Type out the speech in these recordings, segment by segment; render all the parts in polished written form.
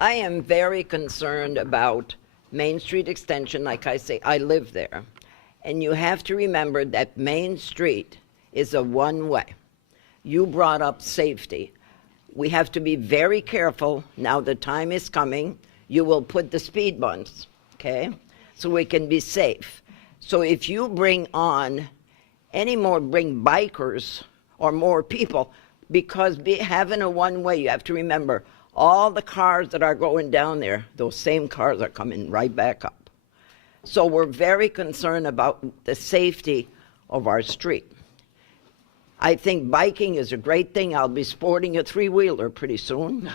I am very concerned about Main Street Extension. Like I say, I live there. And you have to remember that Main Street is a one-way. You brought up safety. We have to be very careful. Now the time is coming. You will put the speed bumps, okay, so we can be safe. So if you bring on bring bikers or more people, because having a one-way, you have to remember, all the cars that are going down there, those same cars are coming right back up. So we're very concerned about the safety of our street. I think biking is a great thing. I'll be sporting a three-wheeler pretty soon.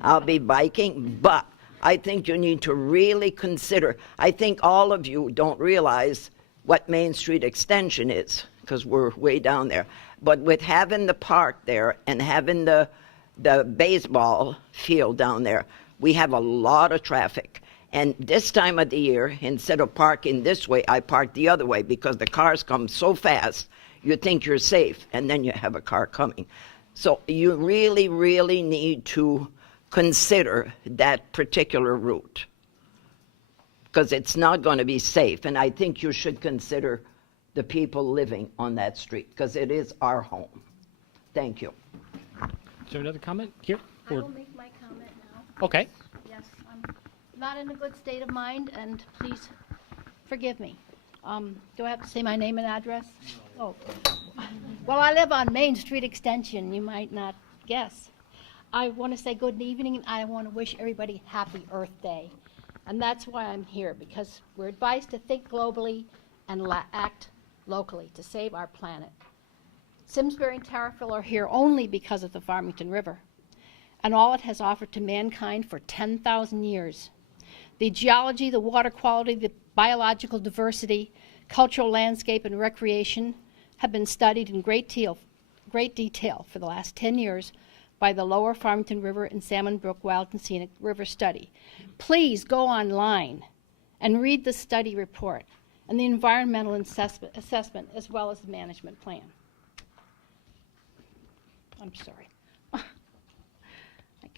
I'll be biking, but I think you need to really consider. I think all of you don't realize what Main Street Extension is, because we're way down there. But with having the park there and having the baseball field down there, we have a lot of traffic. And this time of the year, instead of parking this way, I park the other way because the cars come so fast, you think you're safe, and then you have a car coming. So you really, really need to consider that particular route, because it's not going to be safe. And I think you should consider the people living on that street, because it is our home. Thank you. Is there another comment here? I will make my comment now. Okay. Yes, I'm not in a good state of mind, and please forgive me. Do I have to say my name and address? Oh. Well, I live on Main Street Extension. You might not guess. I want to say good evening, and I want to wish everybody Happy Earth Day. And that's why I'm here, because we're advised to think globally and act locally to save our planet. Simsbury and Tariffiville are here only because of the Farmington River and all it has offered to mankind for 10,000 years. The geology, the water quality, the biological diversity, cultural landscape, and recreation have been studied in great detail for the last 10 years by the Lower Farmington River and Salmon Brook Wild and Scenic River Study. Please go online and read the study report and the environmental assessment as well as the management plan. I'm sorry. I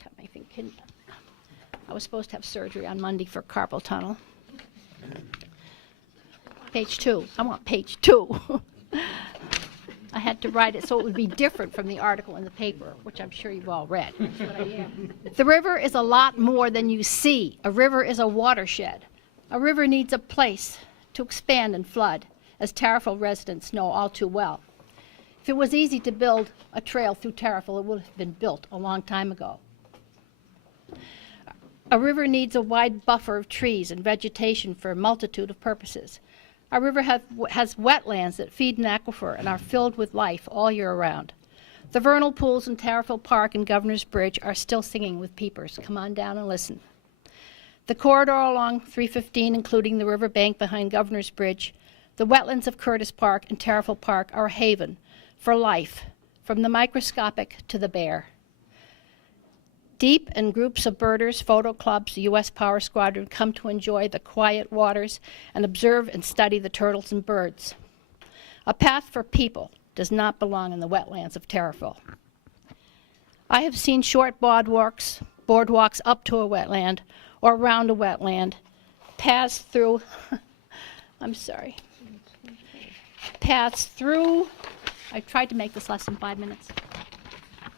cut my finger. I was supposed to have surgery on Monday for carpal tunnel. Page 2. I want page 2. I had to write it so it would be different from the article in the paper, which I'm sure you've all read. The river is a lot more than you see. A river is a watershed. A river needs a place to expand and flood, as Tariffiville residents know all too well. If it was easy to build a trail through Tariffiville, it would have been built a long time ago. A river needs a wide buffer of trees and vegetation for a multitude of purposes. Our river has wetlands that feed an aquifer and are filled with life all year round. The vernal pools in Tariffiville Park and Governor's Bridge are still singing with peepers. Come on down and listen. The corridor along 315, including the riverbank behind Governor's Bridge, the wetlands of Curtis Park and Tariffiville Park are a haven for life, from the microscopic to the bare. Deep and groups of birders, photo clubs, the U.S. Power Squadron come to enjoy the quiet waters and observe and study the turtles and birds. A path for people does not belong in the wetlands of Tariffiville. I have seen short boardwalks up to a wetland or around a wetland, paths through, paths through, I tried to make this less than 5 minutes,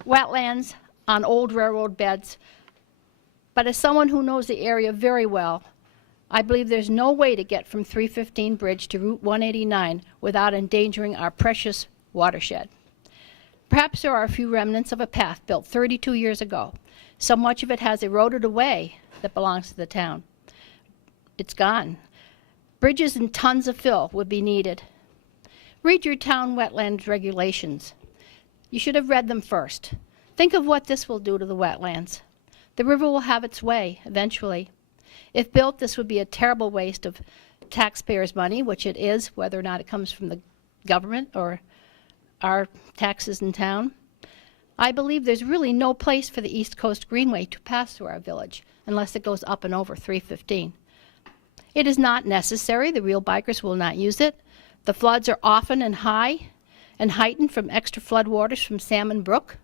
wetlands on old railroad beds. But as someone who knows the area very well, I believe there's no way to get from 315 Bridge to Route 189 without endangering our precious watershed. Perhaps there are a few remnants of a path built 32 years ago. So much of it has eroded away that belongs to the town. It's gone. Bridges and tons of fill would be needed. Read your town wetlands regulations. You should have read them first. Think of what this will do to the wetlands. The river will have its way eventually. If built, this would be a terrible waste of taxpayers' money, which it is, whether or not it comes from the government or our taxes in town. I believe there's really no place for the East Coast Greenway to pass through our village unless it goes up and over 315. It is not necessary. The real bikers will not use it. The floods are often and high and heightened from extra flood waters from Salmon Brook.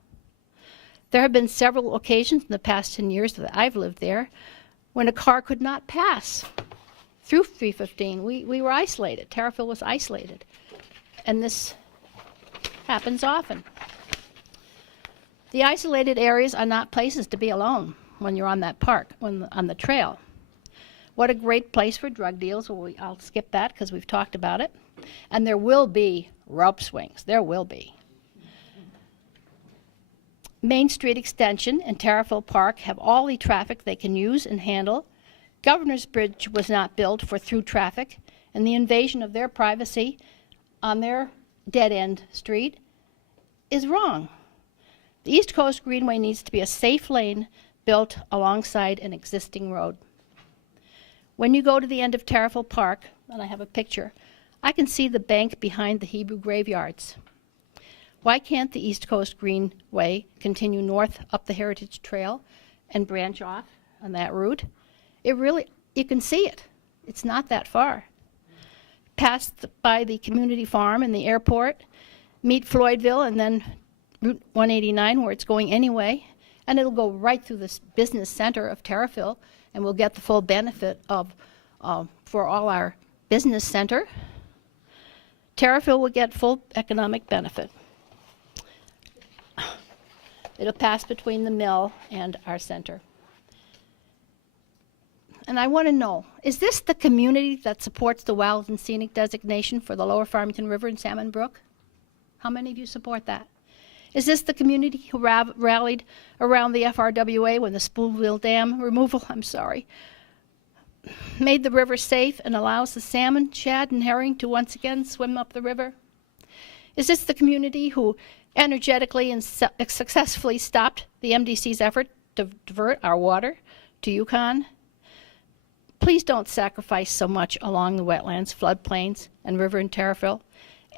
There have been several occasions in the past 10 years that I've lived there when a car could not pass through 315. We were isolated. Tariffiville was isolated. And this happens often. The isolated areas are not places to be alone when you're on that park, on the trail. What a great place for drug deals. Well, I'll skip that because we've talked about it. And there will be rope swings. There will be. Main Street Extension and Tariffiville Park have all the traffic they can use and handle. Governor's Bridge was not built for through traffic, and the invasion of their privacy on their dead-end street is wrong. The East Coast Greenway needs to be a safe lane built alongside an existing road. When you go to the end of Tariffiville Park, and I have a picture, I can see the bank behind the Hebrew graveyards. Why can't the East Coast Greenway continue north up the Heritage Trail and branch off on that route? You can see it. It's not that far. Pass by the community farm and the airport, meet Floydville, and then Route 189 where it's going anyway, and it'll go right through this business center of Tariffiville, and we'll get the full benefit of for all our business center. Tariffiville will get full economic benefit. It'll pass between the mill and our center. And I want to know, is this the community that supports the wild and scenic designation for the Lower Farmington River and Salmon Brook? How many of you support that? Is this the community who rallied around the FRWA when the Spoolville Dam removal, made the river safe and allows the salmon, shad, and herring to once again swim up the river? Is this the community who energetically and successfully stopped the MDC's effort to divert our water to Yukon? Please don't sacrifice so much along the wetlands, floodplains, and river in Tariffiville,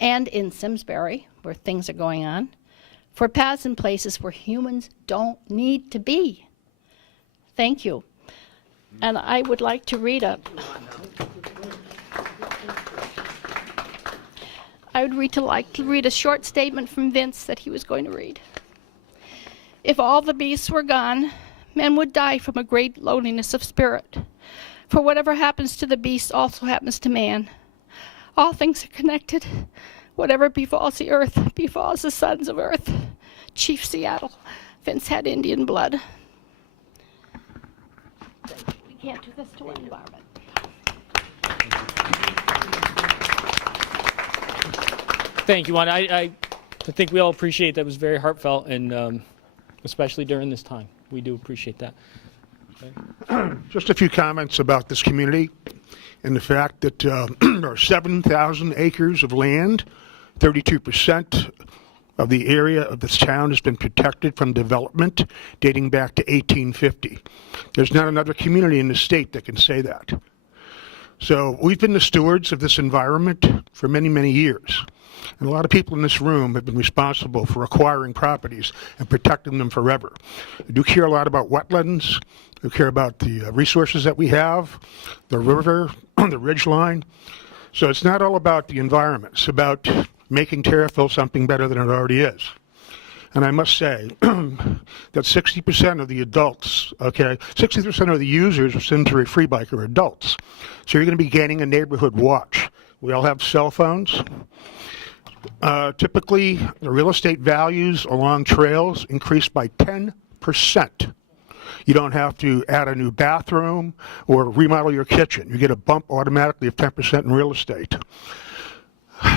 and in Simsbury, where things are going on, for paths and places where humans don't need to be. Thank you. And I would like to read a like to read a short statement from Vince that he was going to read. If all the beasts were gone, men would die from a great loneliness of spirit. For whatever happens to the beast also happens to man. All things are connected. Whatever befalls the earth befalls the sons of earth. Chief Seattle. Vince had Indian blood. We can't do this to our environment. Thank you, Wanda. I think we all appreciate that. It was very heartfelt, and especially during this time. We do appreciate that. Okay. Just a few comments about this community and the fact that there are 7,000 acres of land. 32% of the area of this town has been protected from development dating back to 1850. There's not another community in the state that can say that. So we've been the stewards of this environment for many, many years. And a lot of people in this room have been responsible for acquiring properties and protecting them forever. I do care a lot about wetlands. I care about the resources that we have, the river, the ridge line. So it's not all about the environment. It's about making Tariffiville something better than it already is. And I must say that 60% of the adults, 60% of the users of Simsbury Free Bike are adults. So you're going to be gaining a neighborhood watch. We all have cell phones. Typically, the real estate values along trails increase by 10%. You don't have to add a new bathroom or remodel your kitchen. You get a bump automatically of 10% in real estate.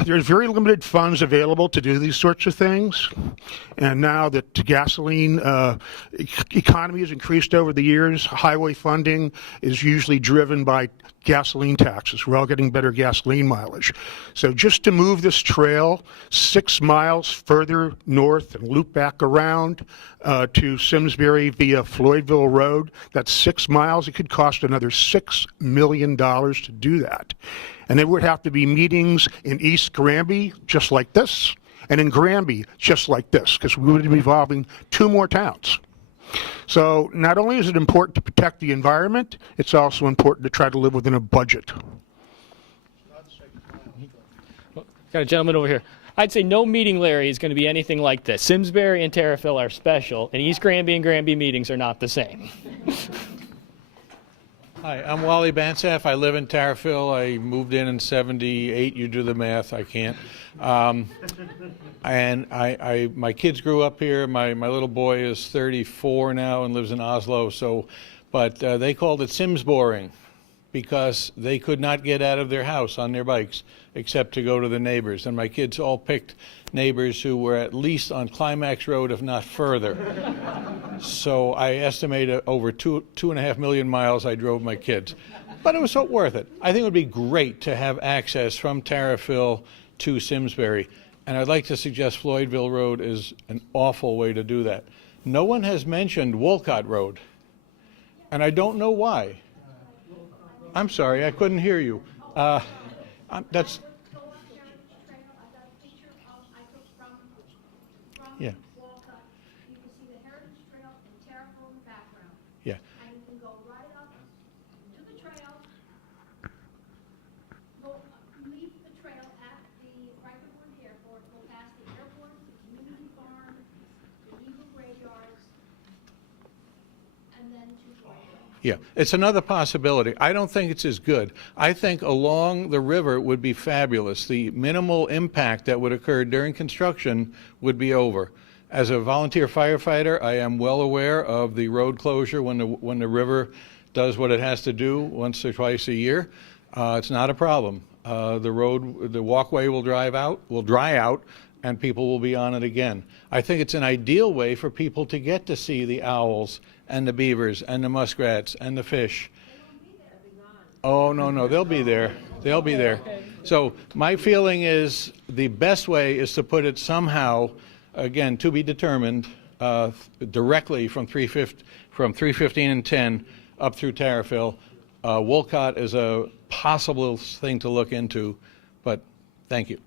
There's very limited funds available to do these sorts of things. And now that the gasoline economy has increased over the years, highway funding is usually driven by gasoline taxes. We're all getting better gasoline mileage. So just to move this trail 6 miles further north and loop back around to Simsbury via Floydville Road, that's 6 miles. It could cost another $6 million to do that. And there would have to be meetings in East Granby, just like this, and in Granby, just like this, because we would be involving 2 more towns. So not only is it important to protect the environment, it's also important to try to live within a budget. Got a gentleman over here. I'd say no meeting, Larry, is going to be anything like this. Simsbury and Tariffiville are special, and East Granby and Granby meetings are not the same. Hi, I'm Wally Bansaf. I live in Tariffiville. I moved in 78. You do the math. I can't. And my kids grew up here. My little boy is 34 now and lives in Oslo. But they called it Simsboring because they could not get out of their house on their bikes except to go to the neighbors. And my kids all picked neighbors who were at least on Climax Road, if not further. So I estimate over 2.5 million miles I drove my kids. But it was so worth it. I think it would be great to have access from Tariffiville to Simsbury. And I'd like to suggest Floydville Road is an awful way to do that. No one has mentioned Wolcott Road. And I don't know why. I'm sorry, I couldn't hear you. That's... Yeah. You can see the Heritage Trail and Tariffiville in the background. Yeah. And you can go right up to the trail, leave the trail at the Frankfurt Airport, go past the airport, the community farm, the Eagle graveyards, and then to Floydville. Yeah, it's another possibility. I don't think it's as good. I think along the river would be fabulous. The minimal impact that would occur during construction would be over. As a volunteer firefighter, I am well aware of the road closure when the river does what it has to do once or twice a year. It's not a problem. The walkway will dry out, and people will be on it again. I think it's an ideal way for people to get to see the owls and the beavers and the muskrats and the fish. Oh, no, they'll be there. They'll be there. So my feeling is the best way is to put it somehow, again, to be determined, directly from 315 and 10 up through Tariffiville. Wolcott is a possible thing to look into, but thank you.